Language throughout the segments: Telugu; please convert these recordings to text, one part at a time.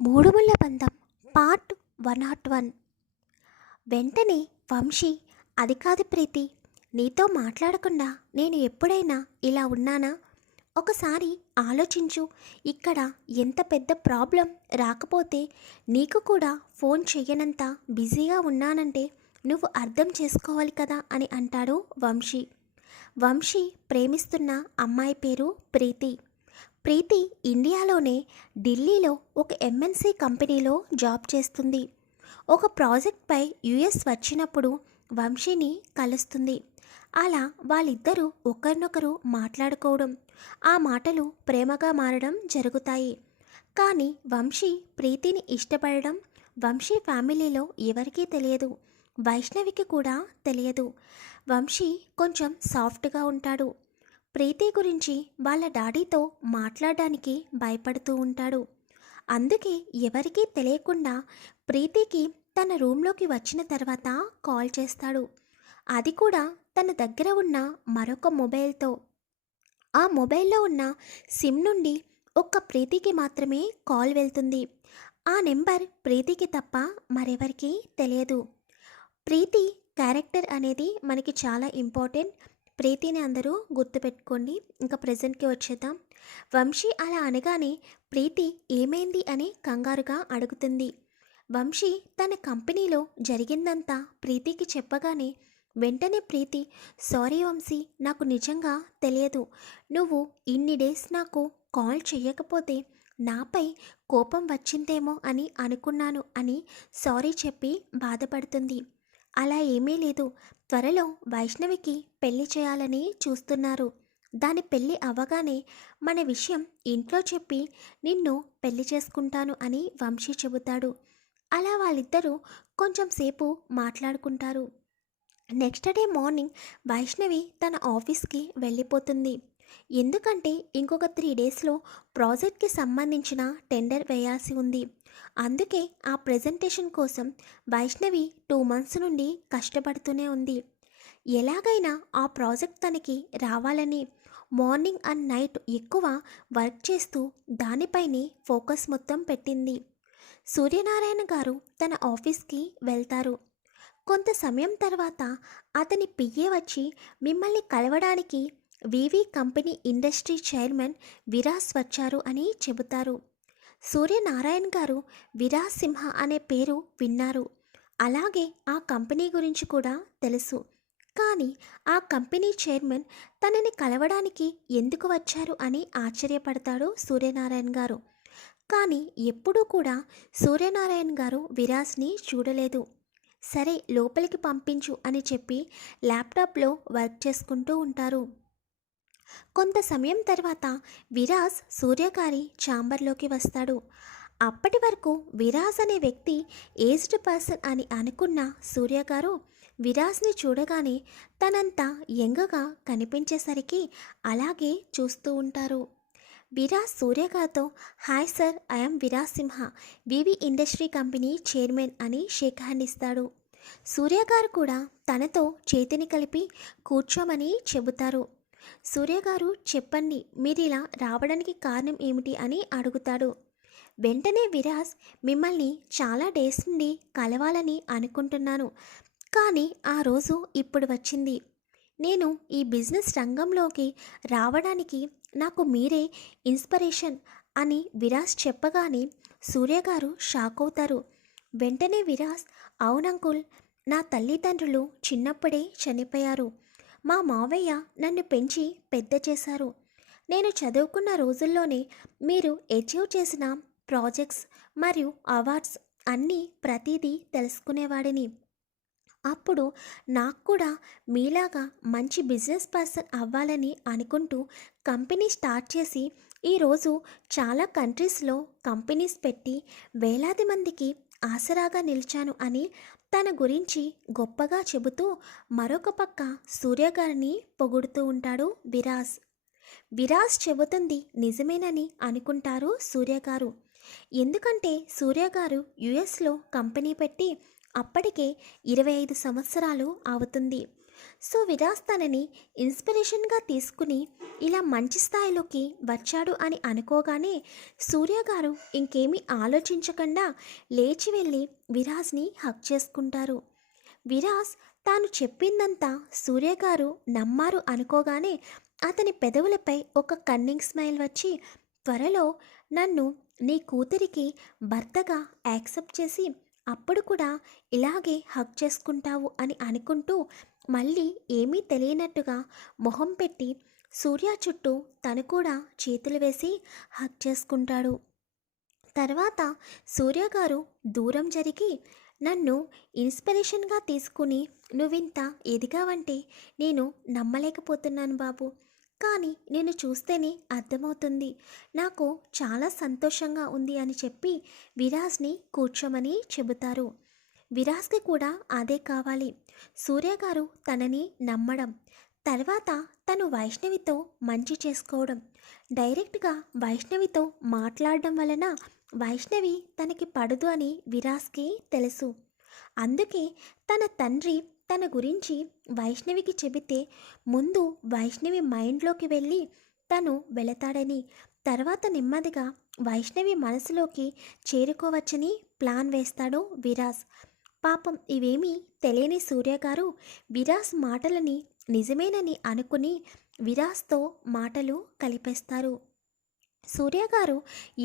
మూడుముళ్ళ బంధం పార్ట్ 101. వెంటనే వంశీ, అది కాదు ప్రీతి, నీతో మాట్లాడకుండా నేను ఎప్పుడైనా ఇలా ఉన్నానా? ఒకసారి ఆలోచించు. ఇక్కడ ఎంత పెద్ద ప్రాబ్లం రాకపోతే నీకు కూడా ఫోన్ చెయ్యనంత బిజీగా ఉన్నానంటే నువ్వు అర్థం చేసుకోవాలి కదా అని అంటాడు వంశీ. వంశీ ప్రేమిస్తున్న అమ్మాయి పేరు ప్రీతి. ప్రీతి ఇండియాలోనే ఢిల్లీలో ఒక ఎంఎన్సీ కంపెనీలో జాబ్ చేస్తుంది. ఒక ప్రాజెక్ట్పై యుఎస్ వచ్చినప్పుడు వంశీని కలుస్తుంది. అలా వాళ్ళిద్దరూ ఒకరినొకరు మాట్లాడుకోవడం, ఆ మాటలు ప్రేమగా మారడం జరుగుతాయి. కానీ వంశీ ప్రీతిని ఇష్టపడడం వంశీ ఫ్యామిలీలో ఎవరికీ తెలియదు. వైష్ణవికి కూడా తెలియదు. వంశీ కొంచెం సాఫ్ట్గా ఉంటాడు. ప్రీతి గురించి వాళ్ళ డాడీతో మాట్లాడడానికి భయపడుతూ ఉంటాడు. అందుకే ఎవరికీ తెలియకుండా ప్రీతికి తన రూమ్లోకి వచ్చిన తర్వాత కాల్ చేస్తాడు. అది కూడా తన దగ్గర ఉన్న మరొక మొబైల్తో. ఆ మొబైల్లో ఉన్న సిమ్ నుండి ఒక్క ప్రీతికి మాత్రమే కాల్ వెళ్తుంది. ఆ నెంబర్ ప్రీతికి తప్ప మరెవరికీ తెలియదు. ప్రీతి క్యారెక్టర్ అనేది మనకి చాలా ఇంపార్టెంట్. ప్రీతిని అందరూ గుర్తుపెట్టుకోండి. ఇంకా ప్రజెంట్కి వచ్చేద్దాం. వంశీ అలా అనగానే ప్రీతి ఏమైంది అని కంగారుగా అడుగుతుంది. వంశీ తన కంపెనీలో జరిగిందంతా ప్రీతికి చెప్పగానే వెంటనే ప్రీతి, సారీ వంశీ, నాకు నిజంగా తెలియదు. నువ్వు ఇన్ని డేస్ నాకు కాల్ చేయకపోతే నాపై కోపం వచ్చిందేమో అని అనుకున్నాను అని సారీ చెప్పి బాధపడుతుంది. అలా ఏమీ లేదు. త్వరలో వైష్ణవికి పెళ్లి చేయాలని చూస్తున్నారు. దాని పెళ్ళి అవ్వగానే మన విషయం ఇంట్లో చెప్పి నిన్ను పెళ్లి చేసుకుంటాను అని వంశీ చెబుతాడు. అలా వాళ్ళిద్దరూ కొంచెం సేపు మాట్లాడుకుంటారు. నెక్స్ట్ డే మార్నింగ్ వైష్ణవి తన ఆఫీస్కి వెళ్ళిపోతుంది. ఎందుకంటే ఇంకొక 3 డేస్లో ప్రాజెక్ట్కి సంబంధించిన టెండర్ వేయాల్సి ఉంది. అందుకే ఆ ప్రెజెంటేషన్ కోసం వైష్ణవి 2 మంత్స్ నుండి కష్టపడుతూనే ఉంది. ఎలాగైనా ఆ ప్రాజెక్ట్ తనకి రావాలని మార్నింగ్ అండ్ నైట్ ఎక్కువ వర్క్ చేస్తూ దానిపైనే ఫోకస్ మొత్తం పెట్టింది. సూర్యనారాయణ గారు తన ఆఫీస్కి వెళ్తారు. కొంత సమయం తర్వాత అతని పిఏ వచ్చి మిమ్మల్ని కలవడానికి వివి కంపెనీ ఇండస్ట్రీ చైర్మన్ విరాస్ వచ్చారు అని చెబుతారు. సూర్యనారాయణ గారు విరాస్ సింహ అనే పేరు విన్నారు. అలాగే ఆ కంపెనీ గురించి కూడా తెలుసు. కానీ ఆ కంపెనీ చైర్మన్ తనని కలవడానికి ఎందుకు వచ్చారు అని ఆశ్చర్యపడతాడు సూర్యనారాయణ గారు. కానీ ఎప్పుడూ కూడా సూర్యనారాయణ గారు విరాస్ని చూడలేదు. సరే లోపలికి పంపించు అని చెప్పి ల్యాప్టాప్లో వర్క్ చేసుకుంటూ ఉంటారు. కొంత సమయం తర్వాత విరాస్ సూర్యగారి ఛాంబర్లోకి వస్తాడు. అప్పటి వరకు విరాస్ అనే వ్యక్తి ఏజ్డ్ పర్సన్ అని అనుకున్న సూర్యగారు విరాస్ని చూడగానే తనంతా యంగ్గా కనిపించేసరికి అలాగే చూస్తూ ఉంటారు. Viraj సూర్యగారితో, hi sir, I'm Viraj Simha, V V industry company chairman అని షేక్ హ్యాండ్ ఇస్తాడు. సూర్యగారు కూడా తనతో చేతిని కలిపి కూర్చోమని చెబుతారు. సూర్యగారు, చెప్పండి, మీరిలా రావడానికి కారణం ఏమిటి అని అడుగుతాడు. వెంటనే విరాస్, మిమ్మల్ని చాలా డేస్ నుండి కలవాలని అనుకుంటున్నాను, కానీ ఆ రోజు ఇప్పుడు వచ్చింది. నేను ఈ బిజినెస్ రంగంలోకి రావడానికి నాకు మీరే ఇన్స్పిరేషన్ అని విరాస్ చెప్పగానే సూర్యగారు షాక్ అవుతారు. వెంటనే విరాస్, అవునంకుల్, నా తల్లిదండ్రులు చిన్నప్పుడే చనిపోయారు. మా మావయ్య నన్ను పెంచి పెద్ద చేశారు. నేను చదువుకున్న రోజుల్లోనే మీరు అచీవ్ చేసిన ప్రాజెక్ట్స్ మరియు అవార్డ్స్ అన్నీ ప్రతిదీ తెలుసుకునేవాడిని. అప్పుడు నాకు కూడా మీలాగా మంచి బిజినెస్ పర్సన్ అవ్వాలని అనుకుంటూ కంపెనీ స్టార్ట్ చేసి ఈరోజు చాలా కంట్రీస్లో కంపెనీస్ పెట్టి వేలాది మందికి ఆసరాగా నిలిచాను అని తన గురించి గొప్పగా చెబుతూ మరొక పక్క సూర్యగారిని పొగుడుతూ ఉంటాడు విరాస్. విరాస్ చెబుతుంది నిజమేనని అనుకుంటారు సూర్యగారు. ఎందుకంటే సూర్యగారు యుఎస్లో కంపెనీ పెట్టి అప్పటికే 25 సంవత్సరాలు అవుతుంది. సో విరాస్ తనని ఇన్స్పిరేషన్గా తీసుకుని ఇలా మంచి స్థాయిలోకి వచ్చాడు అని అనుకోగానే సూర్య గారు ఇంకేమీ ఆలోచించకుండా లేచి వెళ్ళి విరాజ్ని హక్ చేసుకుంటారు. విరాస్ తాను చెప్పిందంతా సూర్య గారు నమ్మారు అనుకోగానే అతని పెదవులపై ఒక కన్నింగ్ స్మైల్ వచ్చి, త్వరలో నన్ను నీ కూతురికి భర్తగా యాక్సెప్ట్ చేసి అప్పుడు కూడా ఇలాగే హక్ చేసుకుంటావు అని అనుకుంటూ మళ్ళీ ఏమీ తెలియనట్టుగా మొహం పెట్టి సూర్య చుట్టూ తను కూడా చేతులు వేసి హక్ చేసుకుంటాడు. తర్వాత సూర్య గారు దూరం జరిగి, నన్ను ఇన్స్పిరేషన్గా తీసుకుని నువ్వింత ఎదిగావంటే నేను నమ్మలేకపోతున్నాను బాబు. కానీ నేను చూస్తేనే అర్థమవుతుంది, నాకు చాలా సంతోషంగా ఉంది అని చెప్పి విరాజ్ని కూర్చోమని చెబుతారు. విరాజ్కి కూడా అదే కావాలి. సూర్య గారు తనని నమ్మడం, తర్వాత తను వైష్ణవితో మంచి చేసుకోవడం, డైరెక్ట్గా వైష్ణవితో మాట్లాడడం వలన వైష్ణవి తనకి పడదు అని విరాజ్కి తెలుసు. అందుకే తన తండ్రి తన గురించి వైష్ణవికి చెబితే ముందు వైష్ణవి మైండ్లోకి వెళ్ళి తను వెళతాడని, తర్వాత నెమ్మదిగా వైష్ణవి మనసులోకి చేరుకోవచ్చని ప్లాన్ వేస్తాడు విరాజ్. పాపం ఇవేమీ తెలియని సూర్య గారు విరాజ్ మాటలని నిజమేనని అనుకుని విరాజ్తో మాటలు కలిపేస్తారు. సూర్య గారు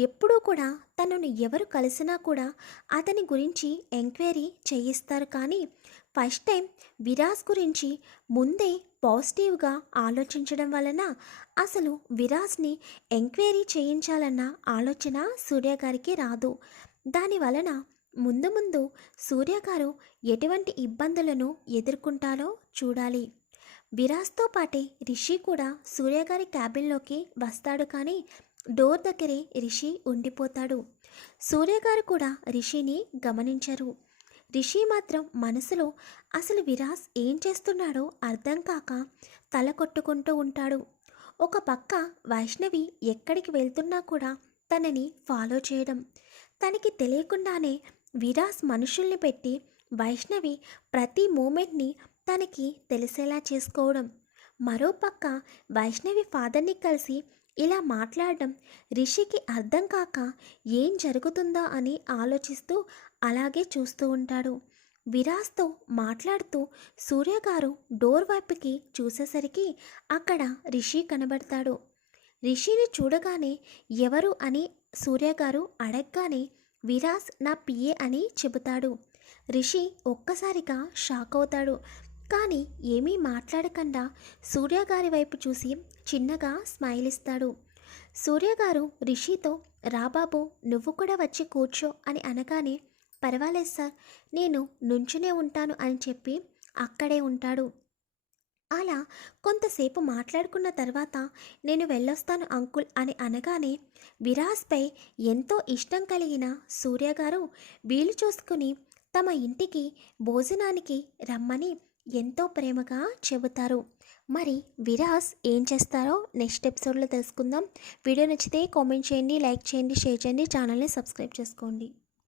ఎప్పుడూ కూడా తనను ఎవరు కలిసినా కూడా అతని గురించి ఎంక్వైరీ చేయిస్తారు. కానీ ఫస్ట్ టైం విరాజ్ గురించి ముందే పాజిటివ్గా ఆలోచించడం వలన అసలు విరాజ్ని ఎంక్వైరీ చేయించాలన్న ఆలోచన సూర్య గారికి రాదు. దాని వలన ముందు ముందు సూర్య గారు ఎటువంటి ఇబ్బందులను ఎదుర్కొంటారో చూడాలి. విరాజ్తో పాటే రిషి కూడా సూర్య గారి క్యాబిన్లోకి వస్తాడు. కానీ డోర్ దగ్గరే రిషి ఉండిపోతాడు. సూర్య గారు కూడా రిషిని గమనించరు. రిషి మాత్రం మనసులో అసలు విరాజ్ ఏం చేస్తున్నాడో అర్థం కాక తల కొట్టుకుంటూ ఉంటాడు. ఒక పక్క వైష్ణవి ఎక్కడికి వెళ్తున్నా కూడా తనని ఫాలో చేయడం, తనకి తెలియకుండానే విరాజ్ మనుషుల్ని పెట్టి వైష్ణవి ప్రతి మూమెంట్ని తనకి తెలిసేలా చేసుకోవడం, మరోపక్క వైష్ణవి ఫాదర్ని కలిసి ఇలా మాట్లాడడం రిషికి అర్థం కాక ఏం జరుగుతుందా అని ఆలోచిస్తూ అలాగే చూస్తూ ఉంటాడు. విరాజ్తో మాట్లాడుతూ సూర్య గారు డోర్ వైపుకి చూసేసరికి అక్కడ రిషి కనబడతాడు. రిషిని చూడగానే ఎవరు అని సూర్య గారు అడగగానే విరాజ్ నా పిఏ అని చెబుతాడు. రిషి ఒక్కసారిగా షాక్ అవుతాడు. కానీ ఏమీ మాట్లాడకుండా సూర్య గారి వైపు చూసి చిన్నగా స్మైల్ ఇస్తాడు. సూర్య గారు రిషితో రాబాబు నువ్వు కూడా వచ్చి కూర్చో అని అనగానే పర్వాలేదు సార్, నేను నుంచునే ఉంటాను అని చెప్పి అక్కడే ఉంటాడు. అలా కొంతసేపు మాట్లాడుకున్న తర్వాత నేను వెళ్ళొస్తాను అంకుల్ అని అనగానే విరాజ్పై ఎంతో ఇష్టం కలిగిన సూర్య గారు వీలు చూసుకుని తమ ఇంటికి భోజనానికి రమ్మని ఎంతో ప్రేమగా చెబుతారు. మరి విరాజ్ ఏం చేస్తారో నెక్స్ట్ ఎపిసోడ్లో తెలుసుకుందాం. వీడియో నచ్చితే కామెంట్ చేయండి, లైక్ చేయండి, షేర్ చేయండి, ఛానల్ని సబ్స్క్రైబ్ చేసుకోండి.